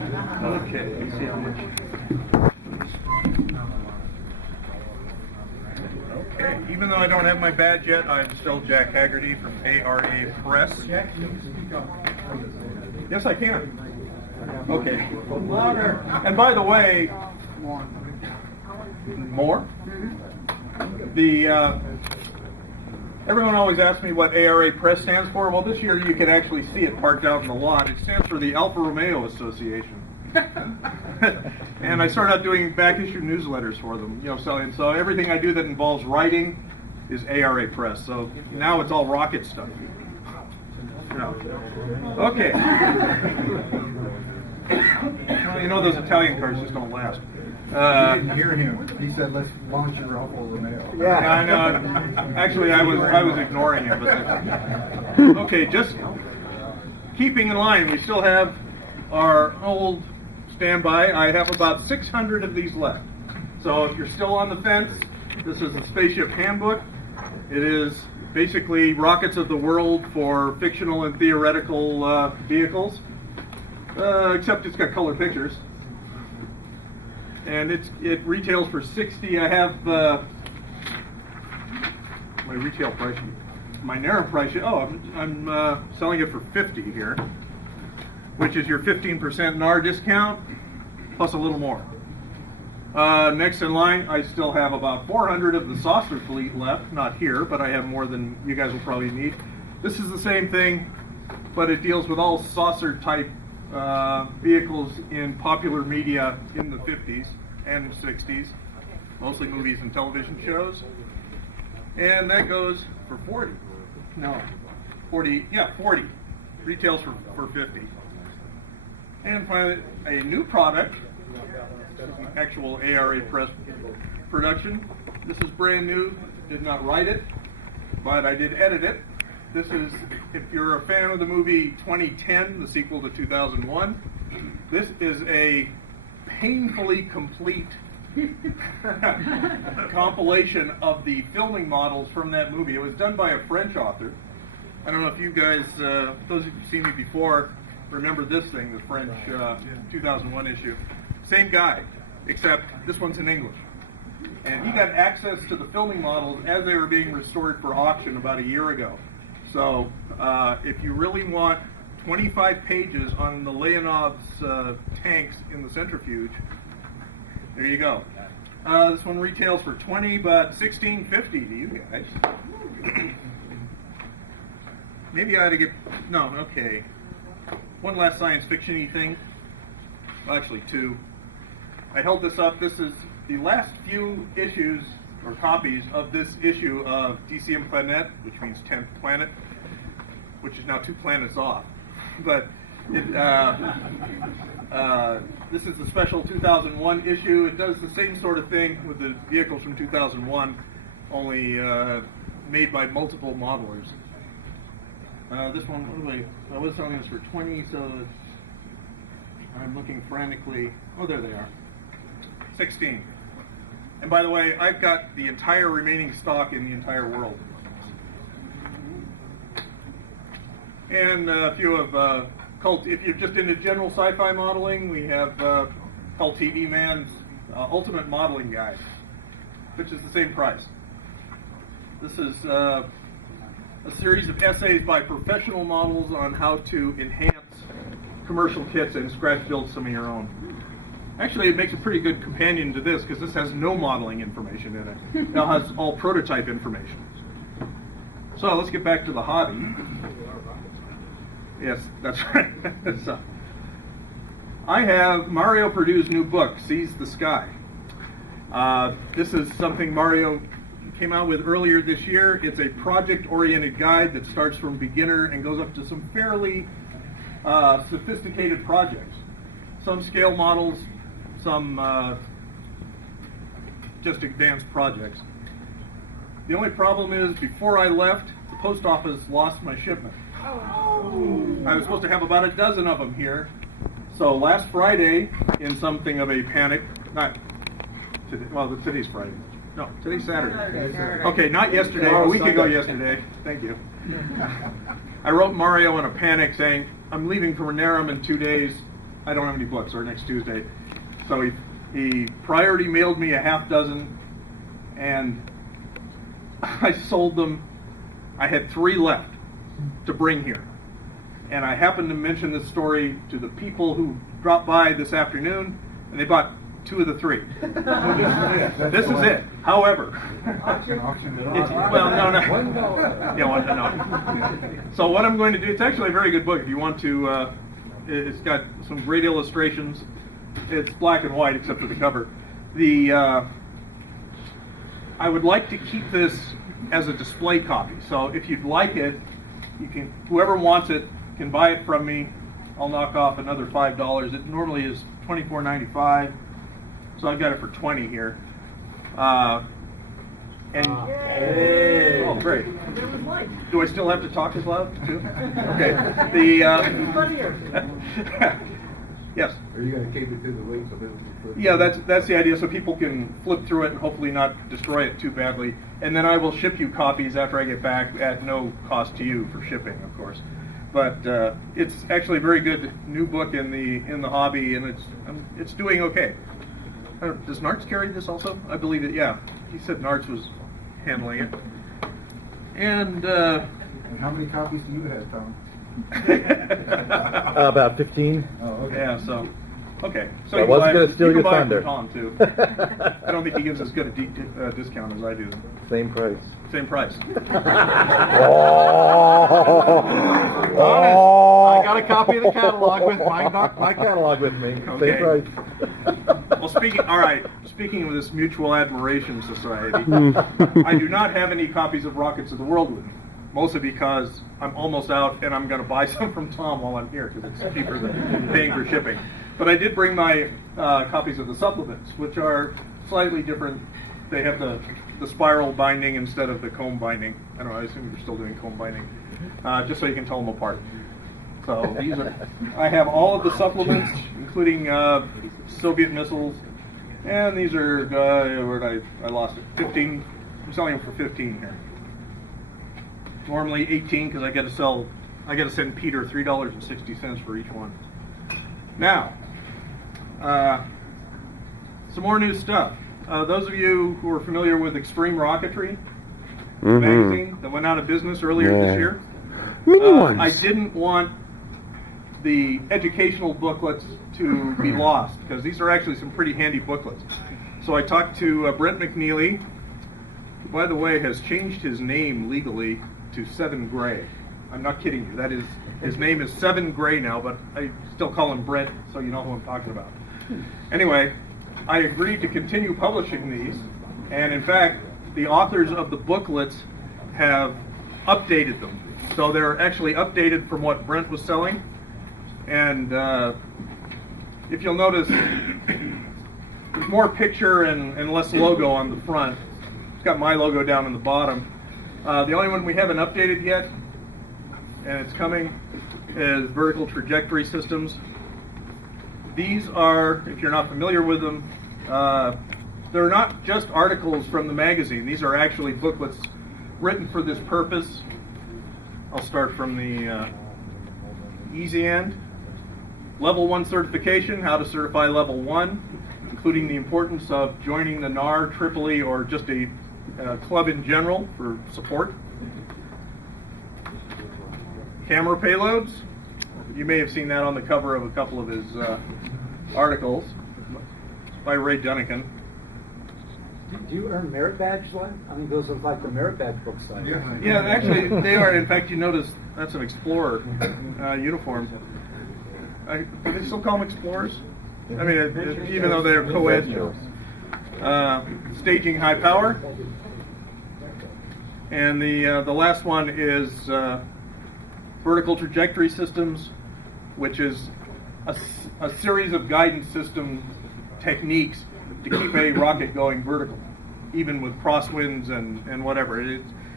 Okay, let's see how much. Okay, even though I don't have my badge yet, I'm still Jack Haggerty from ARA Press. Yes, I can. Okay. Louder. And by the way, more? Everyone always asks me what ARA Press stands for. Well, this year you can actually see it parked out in the lot. It stands for the Alfa Romeo Association. And I started out doing back issue newsletters for them. So everything I do that involves writing is ARA Press. So now it's all rocket stuff. Okay. Well, those Italian cars just don't last. I didn't hear him. He said, "Let's launch your Alfa Romeo." Yeah, I know. Actually, I was ignoring him. But okay, just keeping in line, we still have our old standby. I have about 600 of these left. So if you're still on the fence, this is a Spaceship Handbook. It is basically Rockets of the World for fictional and theoretical vehicles, except it's got color pictures. And it retails for $60. I have my retail price, my Naram price. Oh, I'm selling it for $50 here, which is your 15% NAR discount plus a little more. Next in line, I still have about 400 of the saucer fleet left. Not here, but I have more than you guys will probably need. This is the same thing, but it deals with all saucer type vehicles in popular media in the 50s and 60s, mostly movies and television shows. And that goes for 40. No, 40, yeah, 40. Retails for 50. And finally, a new product, actual ARA Press production. This is brand new, did not write it, but I did edit it. This is, if you're a fan of the movie 2010, the sequel to 2001, this is a painfully complete compilation of the filming models from that movie. It was done by a French author. I don't know if you guys, those who've seen me before, remember this thing, the French 2001 issue. Same guy, except this one's in English. And he got access to the filming models as they were being restored for auction about a year ago. So if you really want 25 pages on the Leonov's tanks in the centrifuge, there you go. This one retails for $20, but $16.50 to you guys. Maybe I ought to get, no, okay. One last science fiction-y thing. Well, actually, two. I held this up. This is the last few issues or copies of this issue of DCM Planet, which means 10th planet, which is now 2 planets off. But this is the special 2001 issue. It does the same sort of thing with the vehicles from 2001, only made by multiple modelers. This one, I was selling this for 20, so I'm looking frantically. Oh, there they are. 16. And by the way, I've got the entire remaining stock in the entire world. And a few of Cult, if you're just into general sci-fi modeling, we have Cult TV Man's Ultimate Modeling Guide, which is the same price. This is a series of essays by professional models on how to enhance commercial kits and scratch build some of your own. Actually, it makes a pretty good companion to this because this has no modeling information in it. It now has all prototype information. So let's get back to the hobby. Yes, that's right. So, I have Mario Perdue's new book, Seize the Sky. This is something Mario came out with earlier this year. It's a project-oriented guide that starts from beginner and goes up to some fairly sophisticated projects. Some scale models, some just advanced projects. The only problem is, before I left, the post office lost my shipment. I was supposed to have about a dozen of them here. So last Friday, in something of a panic, not today, well, today's Friday. No, today's Saturday. Okay, not yesterday, a week ago yesterday. Thank you. I wrote Mario in a panic saying, I'm leaving for Naram in 2 days. I don't have any books, or next Tuesday. So he priority mailed me a half dozen, and I sold them. I had 3 left to bring here. And I happened to mention this story to the people who dropped by this afternoon, and they bought 2 of the 3. This is it. However, well, no. Yeah, no. So what I'm going to do, it's actually a very good book if you want to, it's got some great illustrations. It's black and white except for the cover. I would like to keep this as a display copy. So if you'd like it, you can, whoever wants it can buy it from me. I'll knock off another $5. It normally is $24.95. So I've got it for $20 here. Oh, great. Do I still have to talk as loud too? Okay. Yes. Are you going to keep it to the week? Yeah, that's the idea. So people can flip through it and hopefully not destroy it too badly. And then I will ship you copies after I get back at no cost to you for shipping, of course. But it's actually a very good new book in the hobby, and it's doing okay. Does Narts carry this also? I believe it. Yeah, he said Narts was handling it. And how many copies do you have, Tom? About 15. Oh, okay. Yeah. So, okay. So I wasn't going to steal your thunder. Tom too. I don't think he gives as good a discount as I do. Same price. Same price. Oh. I got a copy of the catalog with my catalog with me. Okay. Same price. Well, speaking of this Mutual Admiration Society, I do not have any copies of Rockets of the World with me. Mostly because I'm almost out and I'm going to buy some from Tom while I'm here because it's cheaper than paying for shipping. But I did bring my copies of the supplements, which are slightly different. They have the spiral binding instead of the comb binding. I don't know, I assume you're still doing comb binding. Just so you can tell them apart. So I have all of the supplements, including Soviet missiles. And these are, I lost it, 15. I'm selling them for 15 here. Normally 18 because I got to send Peter $3.60 for each one. Now, some more new stuff. Those of you who are familiar with Extreme Rocketry magazine that went out of business earlier this year, I didn't want the educational booklets to be lost because these are actually some pretty handy booklets. So I talked to Brent McNeely, who, by the way, has changed his name legally to Seven Gray. I'm not kidding you. That is, his name is Seven Gray now, but I still call him Brent, so you know who I'm talking about. Anyway, I agreed to continue publishing these, and in fact, the authors of the booklets have updated them. So they're actually updated from what Brent was selling, and if you'll notice, there's more picture and less logo on the front. It's got my logo down in the bottom. The only one we haven't updated yet, and it's coming, is Vertical Trajectory Systems. These are, if you're not familiar with them, they're not just articles from the magazine. These are actually booklets written for this purpose. I'll start from the easy end. Level 1 certification, how to certify Level 1, including the importance of joining the NAR, Tripoli, or just a club in general for support. Camera payloads. You may have seen that on the cover of a couple of his articles by Ray Dunnigan. Do you earn merit badges on? I mean, those are like the merit badge books. Yeah, actually, they are. In fact, you notice that's an Explorer uniform. Do they still call them Explorers? I mean, even though they're co-ed. Staging high power. And the last one is Vertical Trajectory Systems, which is a series of guidance system techniques to keep a rocket going vertical, even with crosswinds and whatever.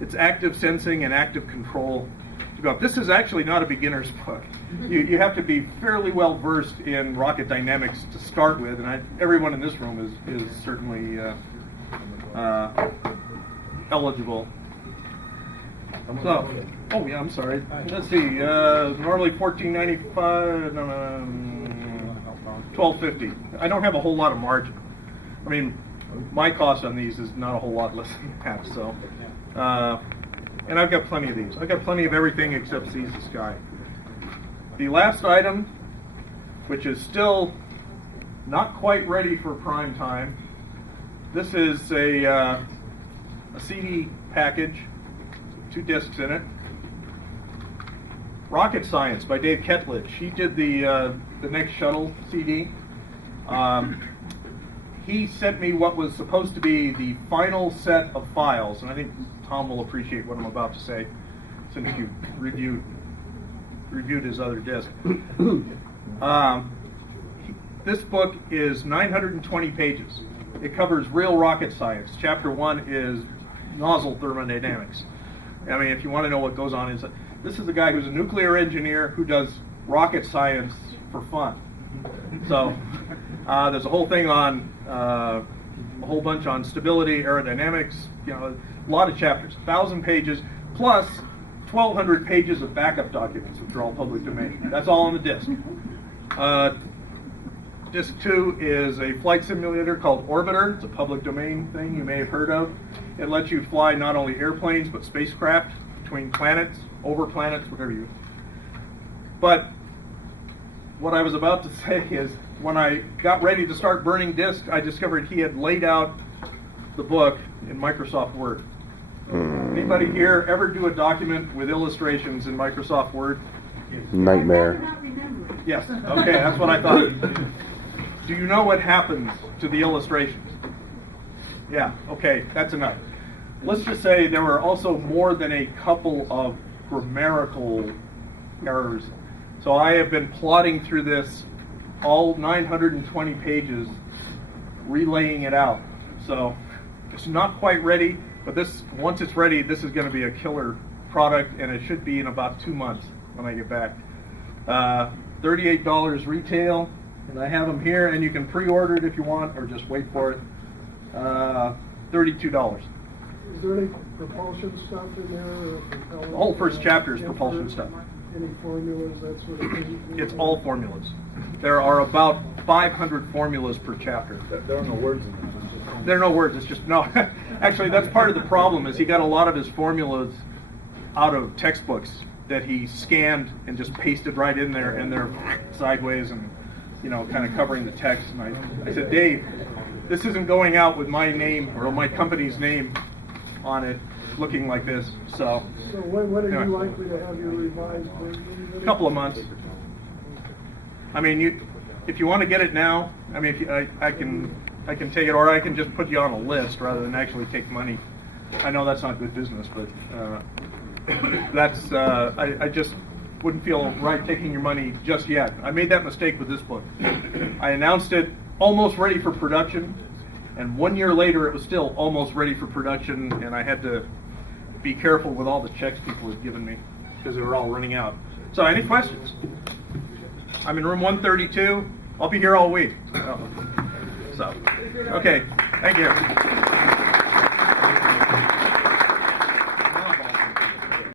It's active sensing and active control to go up. This is actually not a beginner's book. You have to be fairly well versed in rocket dynamics to start with, and everyone in this room is certainly eligible. So, oh yeah, I'm sorry. Let's see. Normally $14.95. $12.50. I don't have a whole lot of margin. I mean, my cost on these is not a whole lot less than that. So, and I've got plenty of these. I've got plenty of everything except Seas the Sky. The last item, which is still not quite ready for prime time. This is a CD package, 2 discs in it. Rocket Science by Dave Ketledge. He did the next shuttle CD. He sent me what was supposed to be the final set of files, and I think Tom will appreciate what I'm about to say, since you reviewed his other disc. This book is 920 pages. It covers real rocket science. Chapter 1 is nozzle thermodynamics. I mean, if you want to know what goes on inside, this is a guy who's a nuclear engineer who does rocket science for fun. So there's a whole thing on a whole bunch on stability, aerodynamics. You know, a lot of chapters, 1,000 pages plus 1,200 pages of backup documents, which are all public domain. That's all on the disk. Disc 2 is a flight simulator called Orbiter. It's a public domain thing you may have heard of. It lets you fly not only airplanes but spacecraft between planets, over planets, whatever you. But what I was about to say is, when I got ready to start burning discs, I discovered he had laid out the book in Microsoft Word. Anybody here ever do a document with illustrations in Microsoft Word? Nightmare. Yes. Okay, that's what I thought. Do you know what happens to the illustrations? Yeah, okay, that's enough. Let's just say there were also more than a couple of grammatical errors. So I have been plodding through this, all 920 pages, relaying it out. So it's not quite ready, but this, once it's ready, this is going to be a killer product, and it should be in about 2 months when I get back. $38 retail, and I have them here, and you can pre-order it if you want, or just wait for it. $32. Is there any propulsion stuff in there? Or The whole first chapter is propulsion stuff. Any formulas, that sort of thing? It's all formulas. There are about 500 formulas per chapter. There are no words in it. There are no words, it's just, no. Actually, that's part of the problem, is he got a lot of his formulas out of textbooks that he scanned and just pasted right in there, and they're sideways and, you know, kind of covering the text. And I said, Dave, this isn't going out with my name or my company's name on it looking like this. So when are anyway. you likely to have your revised version? A couple of months. I mean, if you want to get it now, I mean, I can take it, or I can just put you on a list rather than actually take money. I know that's not good business, but that's I just wouldn't feel right taking your money just yet. I made that mistake with this book. I announced it almost ready for production, and 1 year later it was still almost ready for production, and I had to be careful with all the checks people had given me because they were all running out. So any questions? I'm in room 132. I'll be here all week. So, okay, thank you.